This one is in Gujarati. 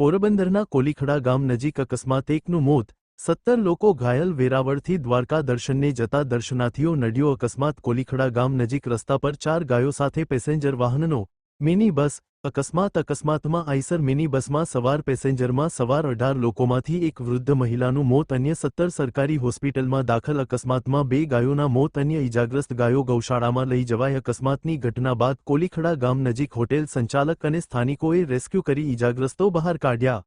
પોરબંદરના કોલીખડા ગામ નજીક અકસ્માત, એકનું મોત, 17 લોકો ઘાયલ. વેરાવળથી દ્વારકા દર્શનને જતા દર્શનાર્થીઓ નડ્યો અકસ્માત. કોલીખડા ગામ નજીક રસ્તા પર 4 ગાયો સાથે પેસેન્જર વાહનનો મિની બસ અકસ્માત. અકસ્માતમાં આઈસર મિની બસમાં સવાર પેસેન્જરમાં સવાર 18 લોકોમાંથી એક વૃદ્ધ મહિલાનું મોત, અન્ય 17 સરકારી હોસ્પિટલમાં દાખલ. અકસ્માતમાં 2 ગાયોના મોત, અન્ય ઇજાગ્રસ્ત ગાયો ગૌશાળામાં લઈ જવાઈ. અકસ્માતની ઘટના બાદ કોલીખડા ગામ નજીક હોટેલ સંચાલક અને સ્થાનિકોએ રેસ્ક્યુ કરી ઇજાગ્રસ્તો બહાર કાઢ્યા.